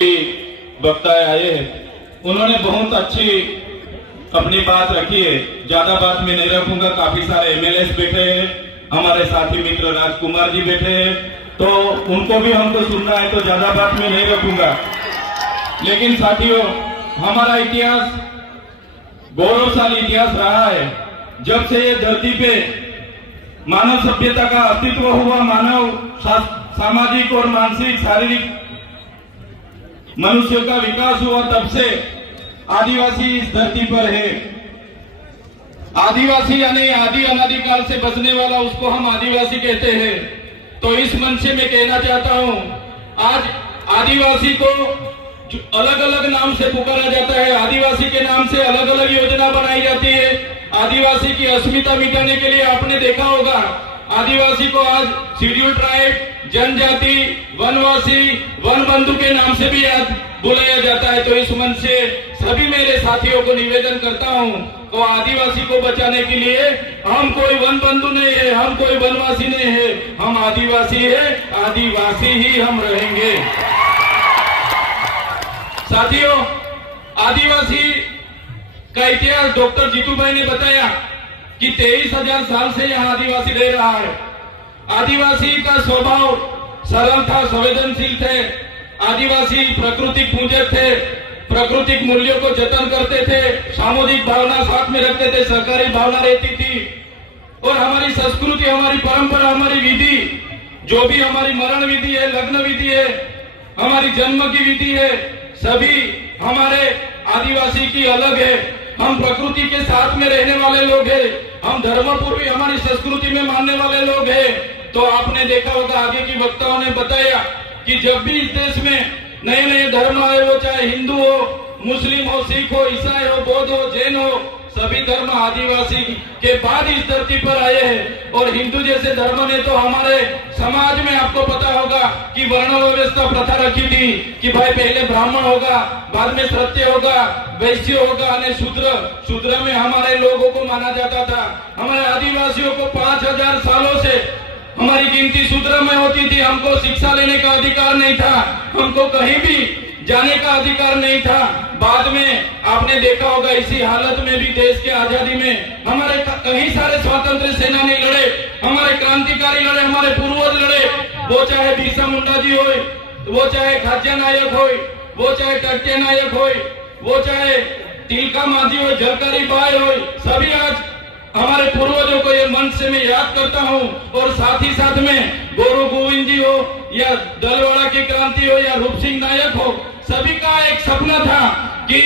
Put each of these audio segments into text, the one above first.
वक्ता आए हैं, उन्होंने बहुत अच्छी अपनी बात रखी है। ज्यादा बात मैं नहीं रखूंगा। काफी सारे एमएलए बैठे हैं, हमारे साथी मित्र राजकुमार जी बैठे हैं, तो उनको भी हमको सुनना है, तो ज्यादा बात मैं नहीं रखूंगा। लेकिन साथियों, हमारा इतिहास गौरवशाली इतिहास रहा है। जब से ये धरती पे मानव सभ्यता का अस्तित्व हुआ, मानव सामाजिक और मानसिक शारीरिक मनुष्य का विकास हुआ, तब से आदिवासी इस धरती पर है। आदिवासी यानी आदि अनादिकाल से बसने वाला, उसको हम आदिवासी कहते हैं। तो इस मंच से मैं कहना चाहता हूं, आज आदिवासी को अलग अलग नाम से पुकारा जाता है, आदिवासी के नाम से अलग अलग योजना बनाई जाती है। आदिवासी की अस्मिता मिटाने के लिए आपने देखा होगा, आदिवासी को आज शेड्यूल ट्राइब, जनजाति, वनवासी, वन बंधु के नाम से भी याद बुलाया जाता है। तो इस मंच से सभी मेरे साथियों को निवेदन करता हूं, तो आदिवासी को बचाने के लिए हम कोई वन बंधु नहीं है, हम कोई वनवासी नहीं है, हम आदिवासी है, आदिवासी ही हम रहेंगे। साथियों, आदिवासी का इतिहास डॉक्टर जीतू भाई ने बताया कि 23,000 साल से यहाँ आदिवासी रह रहा है। आदिवासी का स्वभाव सरल था, संवेदनशील थे। आदिवासी प्राकृतिक पूजक थे, प्राकृतिक मूल्यों को जतन करते थे, सामुदायिक भावना साथ में रखते थे, सरकारी भावना रहती थी। और हमारी संस्कृति, हमारी परंपरा, हमारी विधि, जो भी हमारी मरण विधि है, लग्न विधि है, हमारी जन्म की विधि है, सभी हमारे आदिवासी की अलग है। हम प्रकृति के साथ में रहने वाले लोग हैं, हम धर्मपूर्वी हमारी संस्कृति में मानने वाले लोग हैं। तो आपने देखा होगा, आगे की वक्ताओं ने बताया कि जब भी इस देश में नए नए धर्म आए, वो चाहे हिंदू हो, मुस्लिम हो, सिख हो, ईसाई हो, बौद्ध हो, जैन हो, सभी धर्म आदिवासी के बाद इस धरती पर आए हैं। और हिंदू जैसे धर्म ने तो हमारे समाज में, आपको पता होगा कि वर्ण व्यवस्था प्रथा रखी थी कि भाई पहले ब्राह्मण होगा, बाद में क्षत्रिय होगा, वैश्य होगा और शूद्र में हमारे लोगों को माना जाता था। हमारे आदिवासियों को 5,000 सालों से हमारी गिनती शूद्र में होती थी। हमको शिक्षा लेने का अधिकार नहीं था, हमको कहीं भी जाने का अधिकार नहीं था। बाद में आपने देखा होगा, इसी हालत में भी देश के आजादी में हमारे कई सारे स्वतंत्र सेनानी लड़े, हमारे क्रांतिकारी लड़े, हमारे पूर्वज लड़े। वो चाहे बिरसा मुंडा जी हो, वो चाहे खाद्य नायक हो, वो चाहे टट्टे नायक हो, वो चाहे तिलका माझी हो, झलकारी बाई हो, सभी आज हमारे पूर्वजों को ये मंच से मैं याद करता हूँ। और साथ ही साथ में गुरु गोविंद जी हो, या दलवाड़ा की क्रांति हो, या रूप सिंह नायक हो, सभी का एक सपना था कि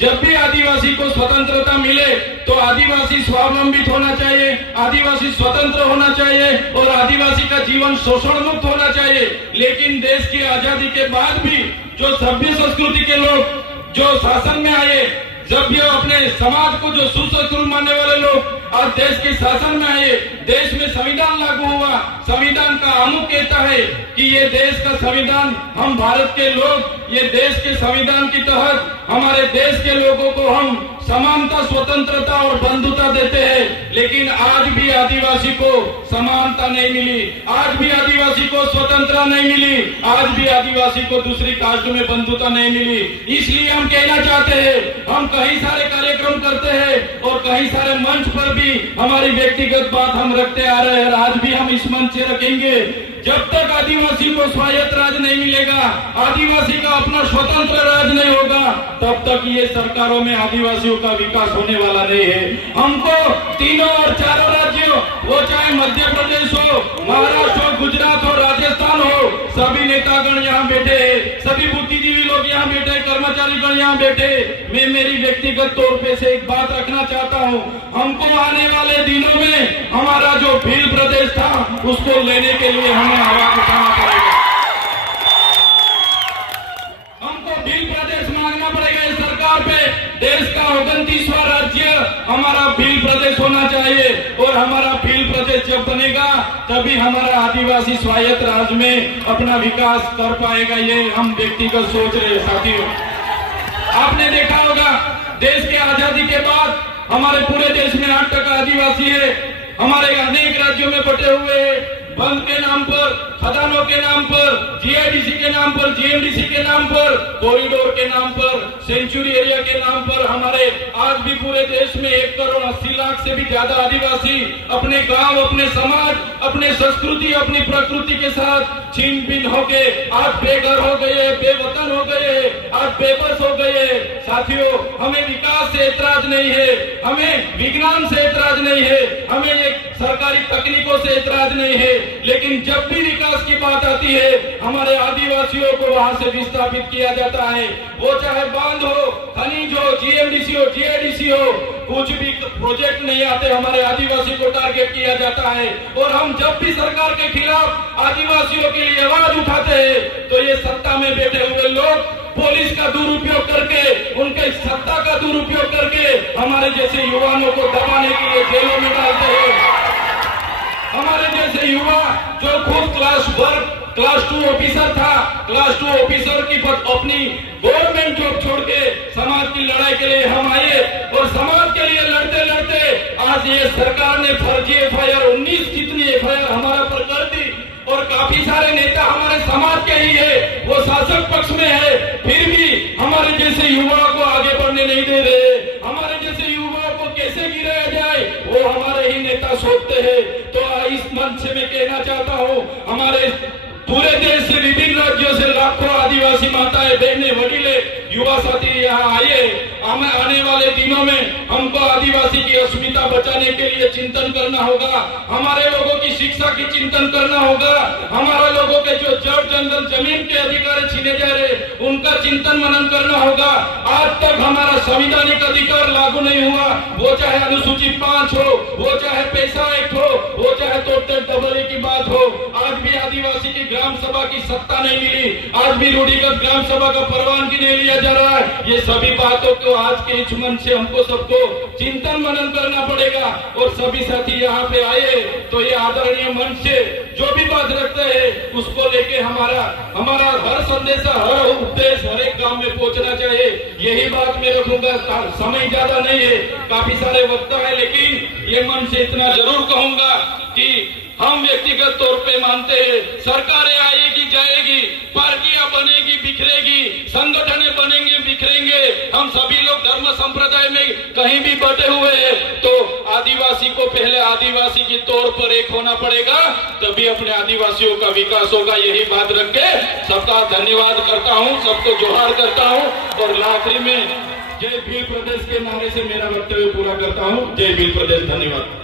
जब भी आदिवासी को स्वतंत्रता मिले तो आदिवासी स्वावलंबित होना चाहिए, आदिवासी स्वतंत्र होना चाहिए और आदिवासी का जीवन शोषण मुक्त होना चाहिए। लेकिन देश की आजादी के बाद भी जो सभ्य संस्कृति के लोग जो शासन में आए, जब ये अपने समाज को जो सुसंस्कृत मानने वाले लोग आज देश के शासन में आए, देश में संविधान लागू हुआ। संविधान का आमुख कहता है कि ये देश का संविधान, हम भारत के लोग, ये देश के संविधान के तहत हमारे देश के लोगों को हम समानता, स्वतंत्रता और बंधुता देते हैं। लेकिन आज भी आदिवासी को समानता नहीं मिली, आज भी आदिवासी को स्वतंत्रता नहीं मिली, आज भी आदिवासी को दूसरी कास्ट में बंधुता नहीं मिली। इसलिए हम कहना चाहते हैं, हम कई सारे कार्यक्रम करते हैं और कई सारे मंच पर भी हमारी व्यक्तिगत बात हम रखते आ रहे हैं, आज भी हम इस मंच से रखेंगे। जब तक आदिवासी को स्वायत्त राज नहीं मिलेगा, आदिवासी का अपना स्वतंत्र राज नहीं होगा, तब तक ये सरकारों में आदिवासियों का विकास होने वाला नहीं है। हमको तीनों और चारों राज्यों, वो चाहे मध्य प्रदेश हो, महाराष्ट्र हो, गुजरात हो, राजस्थान हो, सभी नेतागण यहाँ बैठे हैं, सभी बुद्धिजीवी लोग यहाँ बैठे, कर्मचारीगण यहाँ बैठे। मैं मेरी व्यक्तिगत तौर पे से एक बात रखना चाहता हूँ, हमको आने वाले दिनों में हमारा जो भील प्रदेश था उसको लेने के लिए हमें आवाज उठाना पड़ेगा। हमको भील प्रदेश मांगना पड़ेगा इस सरकार पे। देश का 29वां राज्य हमारा भील प्रदेश होना चाहिए और हमारा भील प्रदेश जब बनेगा तभी हमारा आदिवासी स्वायत्त राज में अपना विकास कर पाएगा। ये हम व्यक्तिगत सोच रहे साथियों। आपने देखा होगा, देश के आजादी के बाद हमारे पूरे देश में 8% आदिवासी है, हमारे अनेक राज्यों में बटे हुए हैं। बंद के नाम पर, खदानों के नाम पर, जीआईडीसी के नाम पर, जीएमडीसी के नाम पर, कॉरिडोर के नाम पर, सेंचुरी एरिया के नाम पर हमारे आज भी पूरे देश में 1,80,00,000 से भी ज्यादा आदिवासी अपने गांव, अपने समाज, अपने संस्कृति, अपनी प्रकृति के साथ छीन बीन होके आज बेघर हो गए, बेवतन हो गए, आज बेबस हो गए। साथियों, हमें विकास से ऐतराज नहीं है, हमें विज्ञान से ऐतराज नहीं है, हमें एक सरकारी तकनीकों से ऐतराज नहीं है, लेकिन जब भी विकास की बात आती है हमारे आदिवासियों को वहां से विस्थापित किया जाता है। वो चाहे बांध हो, खनिज हो, जीएमडीसी हो, जीआईडीसी हो, कुछ भी प्रोजेक्ट नहीं आते, हमारे आदिवासी को टारगेट किया जाता है। और हम जब भी सरकार के खिलाफ आदिवासियों के लिए आवाज उठाते हैं तो ये सत्ता में बैठे हुए लोग पुलिस का दुरुपयोग करके, उनके सत्ता का दुरुपयोग करके हमारे जैसे युवाओं को दबाने के लिए जेलों में डालते हैं। हमारे जैसे युवा जो खुद क्लास 2 ऑफिसर था, क्लास 2 ऑफिसर की अपनी गवर्नमेंट जॉब छोड़ के समाज की लड़ाई के लिए हम आए और समाज के लिए लड़ते लड़ते आज ये सरकार ने फर्जी एफआईआर 19 कितनी एफआईआर हमारा पर कर दी और काफी सारे नेता हमारे समाज के ही है, वो शासक पक्ष में है, फिर भी हमारे जैसे युवाओं को आगे बढ़ने नहीं दे रहे। हमारे जैसे युवाओं को कैसे गिराया जाए वो हमारे ही नेता सोचते हैं। तो इस मंच से मैं कहना चाहता हूँ, हमारे पूरे देश से, विभिन्न राज्यों से लाखों आदिवासी माताएं, बहनें, वडीले, युवा साथी यहाँ आए। हमें आने वाले दिनों में हमको आदिवासी की अस्मिता बचाने के लिए चिंतन करना होगा, हमारे लोगों की शिक्षा की चिंतन करना होगा, हमारे लोगों के जो जड़ जंगल जमीन के अधिकार छीने जा रहे उनका चिंतन मनन करना होगा। आज तक हमारा संवैधानिक अधिकार लागू नहीं हुआ, वो चाहे अनुसूचित 5 हो, वो चाहे पैसा एक्ट हो, वो चाहे तोड़ते तबले की बात हो। आज भी आदिवासी की ग्राम सभा की सत्ता नहीं मिली, आज भी रूढ़िगत ग्राम सभा का परवानगी नहीं लिया जा रहा है। ये सभी बातों को आज के इस मंच से हमको सबको चिंतन मनन करना पड़ेगा। और सभी साथी यहाँ पे आए तो ये आदरणीय मंच से जो भी बात रखते हैं उसको लेके हमारा हर संदेशा, हर उपदेश हर एक गांव में पहुंचना चाहिए। यही बात मैं रखूंगा, समय ज्यादा नहीं है, काफी सारे वक्ता है, लेकिन ये मन से इतना जरूर कहूंगा कि हम व्यक्तिगत तौर पे मानते हैं सरकारें आएगी जाएगी, पार्टियां बनेगी बिखरेगी, संगठनें बनेंगे बिखरेंगे, हम सभी लोग धर्म संप्रदाय में कहीं भी बटे हुए हैं, तो आदिवासी को पहले आदिवासी के तौर पर एक होना पड़ेगा, तभी अपने आदिवासियों का विकास होगा। यही बात रख के सबका धन्यवाद करता हूँ, सबको जोहार करता हूँ और आखिरी में जय भील प्रदेश के नारे से मेरा वक्तव्य पूरा करता हूँ। जय भील प्रदेश, धन्यवाद।